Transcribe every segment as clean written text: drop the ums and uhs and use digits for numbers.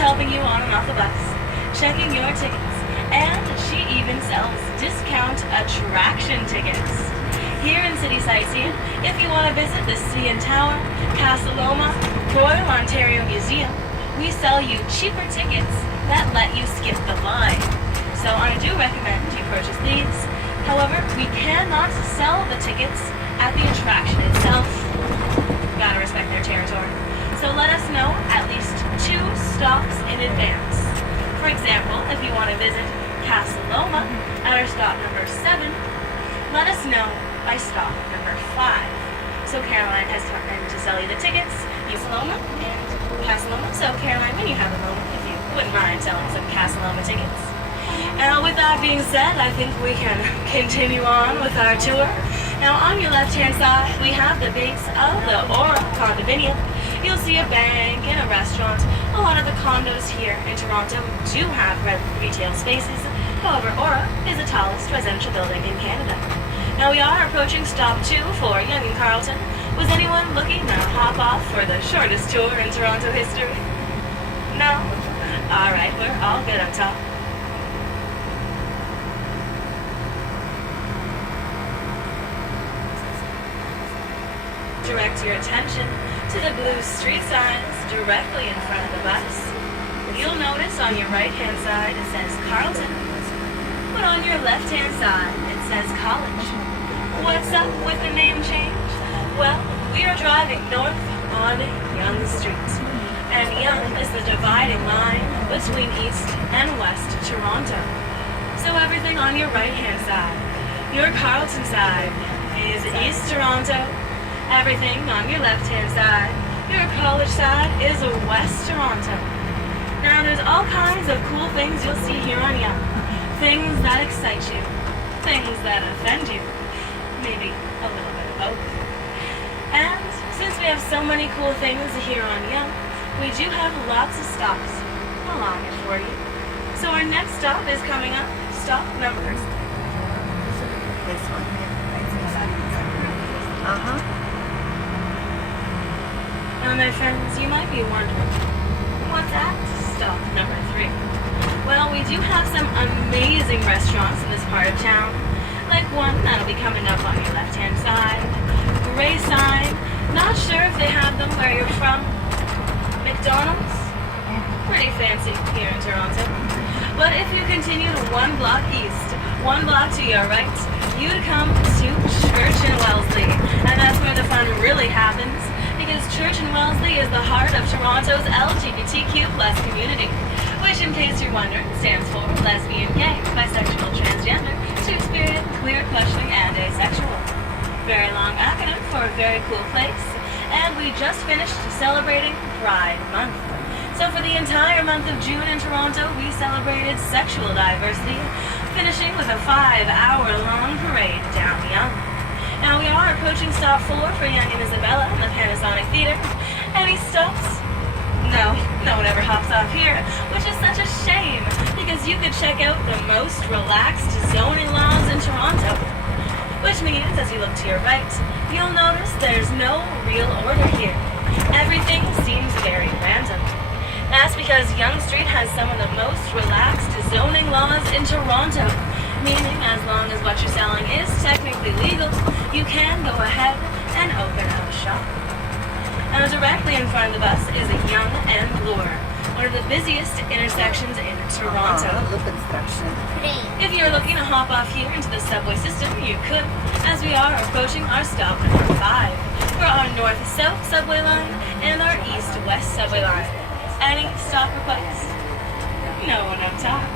helping you on and off the bus, checking your tickets, and she even sells discount attraction tickets. Here in City Sightseeing, if you want to visit the CN Tower, Castle Loma, Royal Ontario Museum, we sell you cheaper tickets that let you skip the line. So I do recommend you purchase these. However, we cannot sell the tickets at the attraction itself. Gotta respect their territory. So let us know at least 2 stops in advance. For example, if you want to visit Castle Loma at our stop number 7, let us know by stop number 5. So Caroline has time to sell you the tickets, Castle Loma and Castle Loma. So Caroline, when you have a moment, if you wouldn't mind selling some Castle Loma tickets. Now, with that being said, I think we can continue on with our tour. Now, on your left-hand side, we have the base of the Aura condominium. You'll see a bank and a restaurant. A lot of the condos here in Toronto do have retail spaces. However, Aura is the tallest residential building in Canada. Now, we are approaching stop 2 for Yonge and Carleton. Was anyone looking to hop off for the shortest tour in Toronto history? No? Alright, we're all good on top. Direct your attention to the blue street signs directly in front of the bus. You'll notice on your right-hand side it says Carleton, but on your left-hand side it says College. What's up with the name change? Well, we are driving north on Yonge Street, and Yonge is the dividing line between East and West Toronto. So everything on your right-hand side, your Carleton side, is East Toronto. Everything on your left-hand side, your College side, is West Toronto. Now, there's all kinds of cool things you'll see here on Yonge. Things that excite you, things that offend you, maybe a little bit of both. And since we have so many cool things here on Yonge, we do have lots of stops along it for you. So our next stop is coming up, stop number. This one here. Uh-huh. Now, my friends, you might be wondering, what's at stop number 3? Well, we do have some amazing restaurants in this part of town, like one that'll be coming up on your left-hand side. Gray sign, not sure if they have them where you're from. McDonald's? Pretty fancy here in Toronto. But if you continue to 1 block east, 1 block to your right, you'd come to Church and Wellesley, and that's where the fun really happens. Because Church and Wellesley is the heart of Toronto's LGBTQ+ community, which, in case you're wondering, stands for lesbian, gay, bisexual, transgender, two-spirit, queer, questioning, and asexual. Very long acronym for a very cool place, and we just finished celebrating Pride Month. So for the entire month of June in Toronto, we celebrated sexual diversity, finishing with a 5-hour-long parade down Yonge. Now, we are approaching stop 4 for Yonge and Isabella in the Panasonic Theater. Any stops? No one ever hops off here, which is such a shame, because you could check out the most relaxed zoning laws in Toronto. Which means, as you look to your right, you'll notice there's no real order here. Everything seems very random. That's because Yonge Street has some of the most relaxed zoning laws in Toronto. Meaning, as long as what you're selling is technically legal, you can go ahead and open up shop. Now, directly in front of the bus is a Yonge and Bloor, one of the busiest intersections in Toronto. Look at the section. If you're looking to hop off here into the subway system, you could, as we are approaching our stop number 5 for our north-south subway line and our east-west subway line. Any stop requests? No one up top.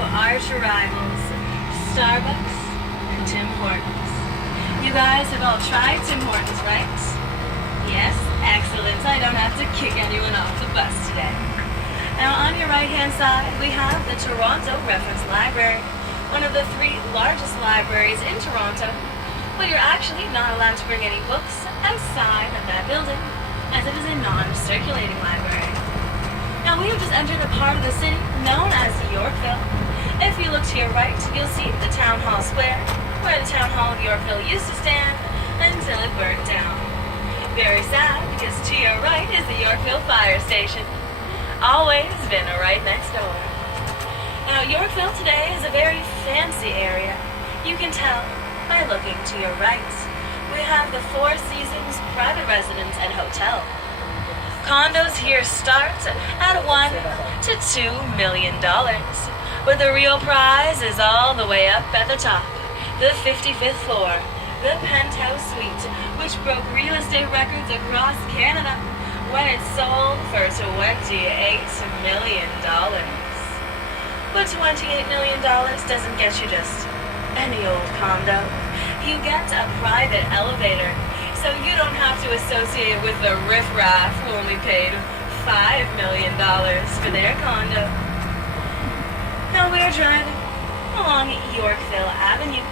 Arch rivals, Starbucks and Tim Hortons. You guys have all tried Tim Hortons, right? Yes, excellent. I don't have to kick anyone off the bus today. Now, on your right-hand side, we have the Toronto Reference Library, one of the 3 largest libraries in Toronto, but you're actually not allowed to bring any books outside of that building, as it is a non-circulating library. Now, we have just entered a part of the city known as Yorkville. If you look to your right, you'll see the Town Hall Square, where the town hall of Yorkville used to stand until it burnt down. Very sad, because to your right is the Yorkville Fire Station. Always been right next door. Now, Yorkville today is a very fancy area. You can tell by looking to your right. We have the Four Seasons private residence and hotel. Condos here start at $1 to $2 million. But the real prize is all the way up at the top, the 55th floor, the penthouse suite, which broke real estate records across Canada when it sold for $28 million. But $28 million doesn't get you just any old condo. You get a private elevator, so you don't have to associate with the riffraff who only paid $5 million for their condo. Now we're driving along Yorkville Avenue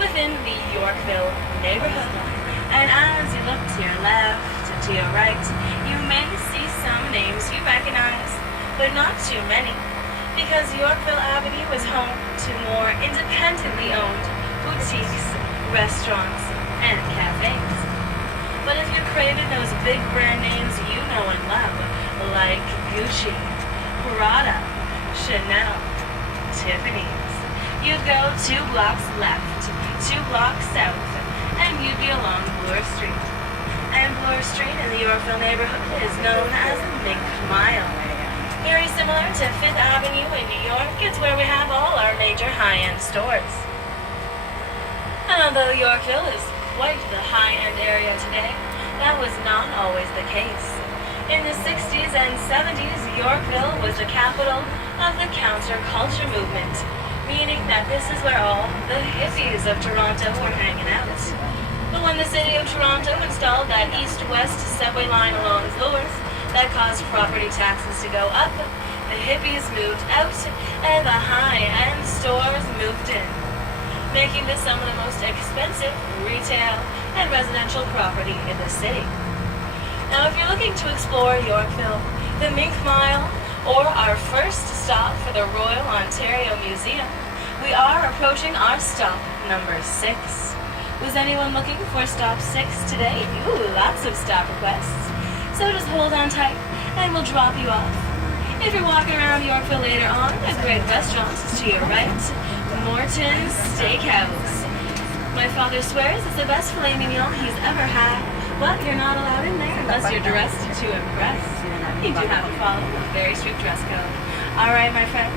within the Yorkville neighborhood. And as you look to your left and to your right, you may see some names you recognize, but not too many, because Yorkville Avenue is home to more independently owned boutiques, restaurants, and cafes. But if you're craving those big brand names you know and love, like Gucci, Prada, Chanel, Tiffany's, you'd go 2 blocks left, 2 blocks south, and you'd be along Bloor Street. And Bloor Street in the Yorkville neighborhood is known as the Mink Mile. Very similar to Fifth Avenue in New York, it's where we have all our major high-end stores. And although Yorkville is quite the high-end area today, that was not always the case. In the 60s and 70s, Yorkville was the capital of the counterculture movement, meaning that this is where all the hippies of Toronto were hanging out. But when the city of Toronto installed that east-west subway line along Bloor that caused property taxes to go up, the hippies moved out and the high-end stores moved in, making this some of the most expensive retail and residential property in the city. Now, if you're looking to explore Yorkville, the Mink Mile, or our first stop for the Royal Ontario Museum, we are approaching our stop number 6. Was anyone looking for stop 6 today? Ooh, lots of stop requests. So just hold on tight, and we'll drop you off. If you're walking around Yorkville later on, a great restaurant is to your right, Morton's Steakhouse. My father swears it's the best filet mignon he's ever had, but you're not allowed in there unless you're dressed to impress. You do have to follow a very strict dress code. All right, my friend.